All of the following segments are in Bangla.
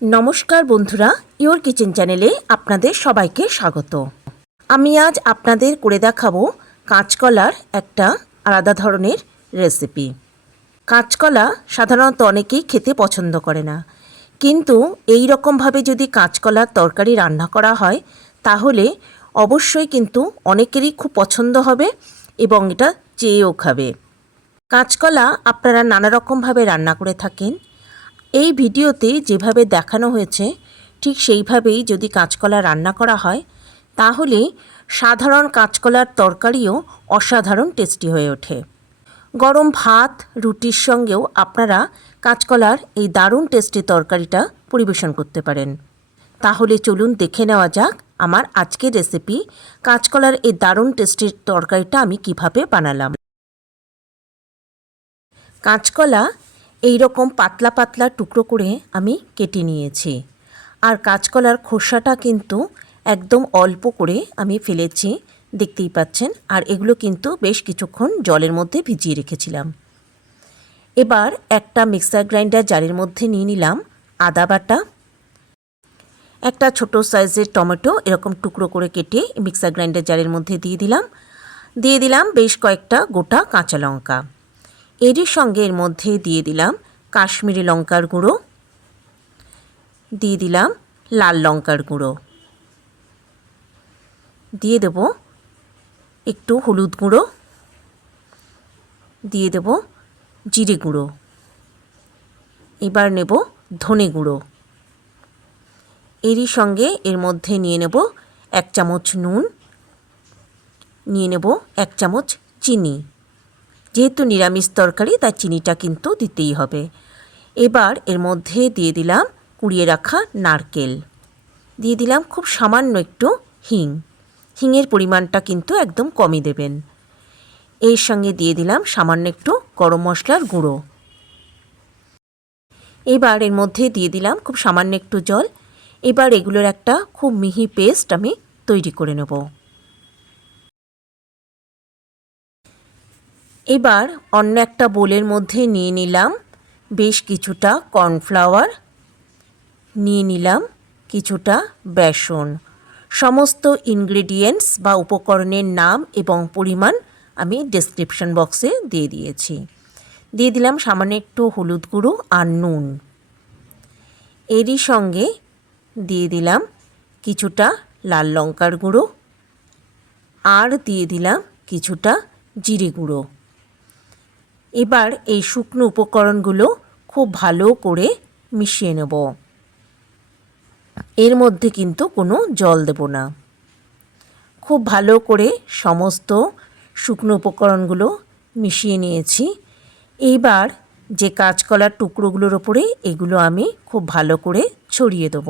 নমস্কার বন্ধুরা, ইওর কিচেন চ্যানেলে আপনাদের সবাইকে স্বাগত। আমি আজ আপনাদের করে দেখাবো কাঁচকলার একটা আলাদা ধরনের রেসিপি। কাঁচকলা সাধারণত অনেকেই খেতে পছন্দ করে না, কিন্তু এই রকমভাবে যদি কাঁচকলার তরকারি রান্না করা হয় তাহলে অবশ্যই কিন্তু অনেকেরই খুব পছন্দ হবে এবং এটা চেয়েও খাবে। কাঁচকলা আপনারা নানা রকমভাবে রান্না করে থাকেন। এই ভিডিওতে যেভাবে দেখানো হয়েছে ঠিক সেইভাবেই যদি কাঁচকলা রান্না করা হয় তাহলে সাধারণ কাঁচকলার তরকারিও অসাধারণ টেস্টি হয়ে ওঠে। গরম ভাত রুটির সঙ্গেও আপনারা কাঁচকলার এই দারুণ টেস্টি তরকারিটা পরিবেশন করতে পারেন। তাহলে চলুন দেখে নেওয়া যাক আমার আজকের রেসিপি কাঁচকলার এই দারুণ টেস্টি তরকারিটা আমি কিভাবে বানালাম। কাঁচকলা এই রকম পাতলা পাতলা টুকরো করে আমি কেটে নিয়েছি, আর কাঁচকলার খোসাটা কিন্তু একদম অল্প করে আমি ফেলেছি, দেখতেই পাচ্ছেন। আর এগুলো কিন্তু বেশ কিছুক্ষণ জলের মধ্যে ভিজিয়ে রেখেছিলাম। এবার একটা মিক্সার গ্রাইন্ডার জারের মধ্যে নিয়ে নিলাম আদা বাটা, একটা ছোট সাইজের টমেটো এরকম টুকরো করে কেটে মিক্সার গ্রাইন্ডার জারের মধ্যে দিয়ে দিলাম বেশ কয়েকটা গোটা কাঁচা লঙ্কা। এরই সঙ্গে এর মধ্যে দিয়ে দিলাম কাশ্মীরি লঙ্কার গুঁড়ো, দিয়ে দিলাম লাল লঙ্কার গুঁড়ো, দিয়ে দেব একটু হলুদ গুঁড়ো, দিয়ে দেব জিরে গুঁড়ো, এবার নেব ধনে গুঁড়ো। এরই সঙ্গে এর মধ্যে নিয়ে নেব 1 চামচ নুন, নিয়ে নেব 1 চামচ চিনি। যেহেতু নিরামিষ তরকারি তাই চিনিটা কিন্তু দিতেই হবে। এবার এর মধ্যে দিয়ে দিলাম কুড়িয়ে রাখা নারকেল, দিয়ে দিলাম খুব সামান্য একটু হিঙের পরিমাণটা কিন্তু একদম কমই দেবেন। এর সঙ্গে দিয়ে দিলাম সামান্য একটু গরম মশলার গুঁড়ো। এবার এর মধ্যে দিয়ে দিলাম খুব সামান্য একটু জল। এবার এগুলোর একটা খুব মিহি পেস্ট আমি তৈরি করে নেব। এবার অন্য একটা বোলের মধ্যে নিয়ে নিলাম বেশ কিছুটা কর্নফ্লাওয়ার, নিয়ে নিলাম কিছুটা বেসন। সমস্ত ইনগ্রেডিয়েন্টস বা উপকরণের নাম এবং পরিমাণ আমি ডেসক্রিপশন বক্সে দিয়ে দিয়েছি। দিয়ে দিলাম সামান্য একটু হলুদ গুঁড়ো আর নুন। এরই সঙ্গে দিয়ে দিলাম কিছুটা লাল লঙ্কার গুঁড়ো, আর দিয়ে দিলাম কিছুটা জিরে গুঁড়ো। এবার এই শুকনো উপকরণগুলো খুব ভালো করে মিশিয়ে নেব। এর মধ্যে কিন্তু কোনো জল দেব না। খুব ভালো করে সমস্ত শুকনো উপকরণগুলো মিশিয়ে নিয়েছি। এইবার যে কাঁচকলার টুকরোগুলোর ওপরে এগুলো আমি খুব ভালো করে ছড়িয়ে দেব।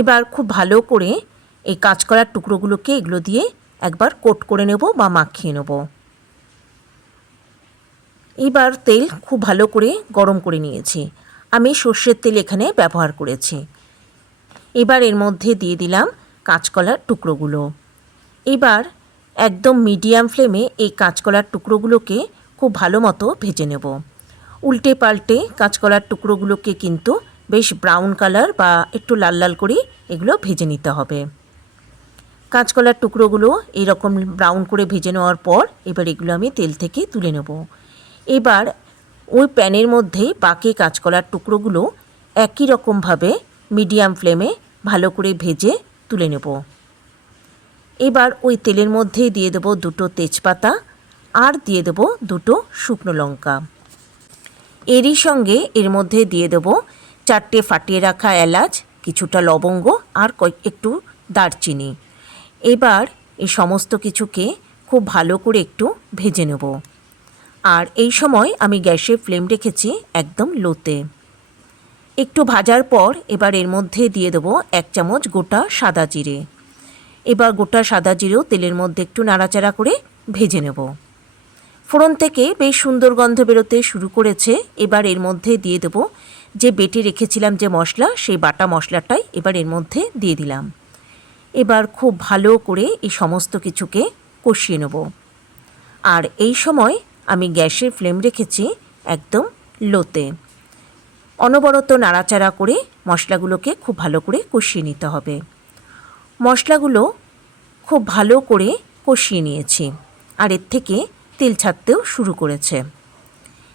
এবার খুব ভালো করে এই কাঁচকলার টুকরোগুলোকে এগুলো দিয়ে একবার কোট করে নেব বা মাখিয়ে নেব। এবার তেল খুব ভালো করে গরম করে নিয়েছি। আমি সর্ষের তেল এখানে ব্যবহার করেছি। এবার এর মধ্যে দিয়ে দিলাম কাঁচকলার টুকরোগুলো। এবার একদম মিডিয়াম ফ্লেমে এই কাঁচকলার টুকরোগুলোকে খুব ভালো মতো ভেজে নেব। উল্টে পাল্টে কাঁচকলার টুকরোগুলোকে কিন্তু বেশ ব্রাউন কালার বা একটু লাল লাল করে এগুলো ভেজে নিতে হবে। কাঁচকলার টুকরোগুলো এইরকম ব্রাউন করে ভেজে নেওয়ার পর এবার এগুলো আমি তেল থেকে তুলে নেব। এবার ওই প্যানের মধ্যেই বাকি কাঁচকলার টুকরোগুলো একই রকমভাবে মিডিয়াম ফ্লেমে ভালো করে ভেজে তুলে নেব। এবার ওই তেলের মধ্যেই দিয়ে দেব 2টো তেজপাতা, আর দিয়ে দেব 2টো শুকনো লঙ্কা। এরই সঙ্গে এর মধ্যে দিয়ে দেব 4টে ফাটিয়ে রাখা এলাচ, কিছুটা লবঙ্গ আর একটু দারচিনি। এবার এই সমস্ত কিছুকে খুব ভালো করে একটু ভেজে নেব। আর এই সময় আমি গ্যাসের ফ্লেম রেখেছি একদম লোতে। একটু ভাজার পর এবার এর মধ্যে দিয়ে দেব 1 চামচ গোটা সাদা জিরে। এবার গোটা সাদা জিরেও তেলের মধ্যে একটু নাড়াচাড়া করে ভেজে নেব। ফোড়ন থেকে বেশ সুন্দর গন্ধ বেরোতে শুরু করেছে। এবার এর মধ্যে দিয়ে দেব যে বেটে রেখেছিলাম যে মশলা, সেই বাটা মশলাটাই এবার এর মধ্যে দিয়ে দিলাম। এবার খুব ভালো করে এই সমস্ত কিছুকে কষিয়ে নেব। আর এই সময় আমি গ্যাসের ফ্লেম রেখেছি একদম লোতে। অনবরত নাড়াচাড়া করে মশলাগুলোকে খুব ভালো করে কষিয়ে নিতে হবে। মশলাগুলো খুব ভালো করে কষিয়ে নিয়েছি, আর এর থেকে তেল ছাড়তেও শুরু করেছে।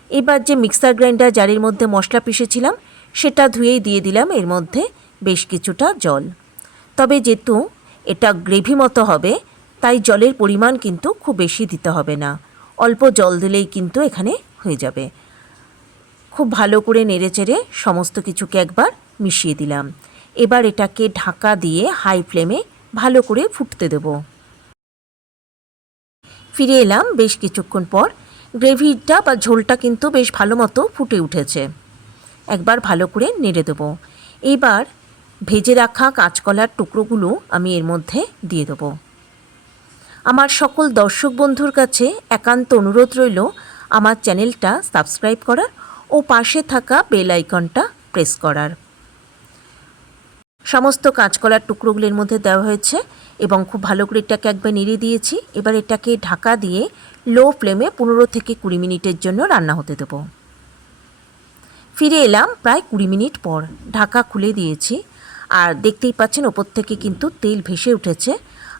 এবার যে মিক্সার গ্রাইন্ডার জারের মধ্যে মশলা পিষেছিলাম সেটা ধুয়েই দিয়ে দিলাম এর মধ্যে বেশ কিছুটা জল। তবে যেহেতু এটা গ্রেভি মতো হবে, তাই জলের পরিমাণ কিন্তু খুব বেশি দিতে হবে না, অল্প জল দিলেই কিন্তু এখানে হয়ে যাবে। খুব ভালো করে নেড়েচেড়ে সমস্ত কিছুকে একবার মিশিয়ে দিলাম। এবার এটাকে ঢাকা দিয়ে হাই ফ্লেমে ভালো করে ফুটতে দেব। ফিরে এলাম বেশ কিছুক্ষণ পর। গ্রেভিটা বা ঝোলটা কিন্তু বেশ ভালো মতো ফুটে উঠেছে। একবার ভালো করে নেড়ে দেবো। এবার ভেজে রাখা কাঁচকলার টুকরোগুলো আমি এর মধ্যে দিয়ে দেবো। আমার সকল দর্শক বন্ধুর কাছে একান্ত অনুরোধ রইল আমার চ্যানেলটা সাবস্ক্রাইব করার ও পাশে থাকা বেল আইকনটা প্রেস করার। সমস্ত কাঁচকলার টুকরোগুলোর মধ্যে দেওয়া হয়েছে এবং খুব ভালো করে এটাকে একবার নেড়ে দিয়েছি। এবার এটাকে ঢাকা দিয়ে লো ফ্লেমে 15 থেকে 20 মিনিটের জন্য রান্না হতে দেব। ফিরে এলাম প্রায় 20 মিনিট পর। ঢাকা খুলে দিয়েছি, আর দেখতেই পাচ্ছেন ওপর থেকে কিন্তু তেল ভেসে উঠেছে,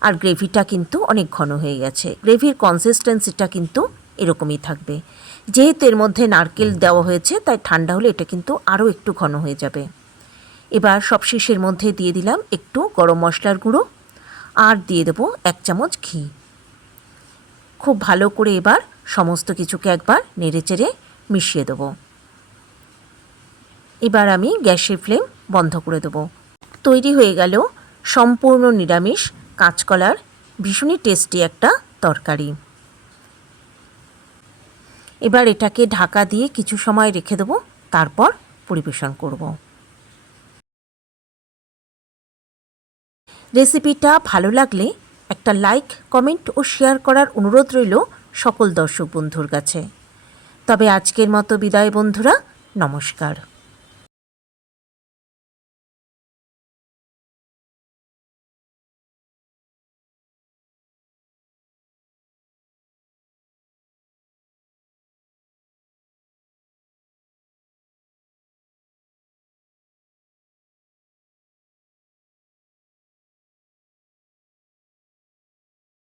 আর গ্রেভিটা কিন্তু অনেক ঘন হয়ে গেছে। গ্রেভির কনসিস্টেন্সিটা কিন্তু এরকমই থাকবে। যেহেতু এর মধ্যে নারকেল দেওয়া হয়েছে, তাই ঠান্ডা হলে এটা কিন্তু আরও একটু ঘন হয়ে যাবে। এবার সবশেষের মধ্যে দিয়ে দিলাম একটু গরম মশলার গুঁড়ো, আর দিয়ে দেবো 1 চামচ ঘি। খুব ভালো করে এবার সমস্ত কিছুকে একবার নেড়েচেড়ে মিশিয়ে দেবো। এবার আমি গ্যাসের ফ্লেম বন্ধ করে দেবো। তৈরি হয়ে গেল সম্পূর্ণ নিরামিষ কাঁচকলার ভীষণই টেস্টি একটা তরকারি। এবার এটাকে ঢাকা দিয়ে কিছু সময় রেখে দেবো, তারপর পরিবেশন করব। রেসিপিটা ভালো লাগলে একটা লাইক, কমেন্ট ও শেয়ার করার অনুরোধ রইল সকল দর্শক বন্ধুর কাছে। তবে আজকের মতো বিদায় বন্ধুরা, নমস্কার।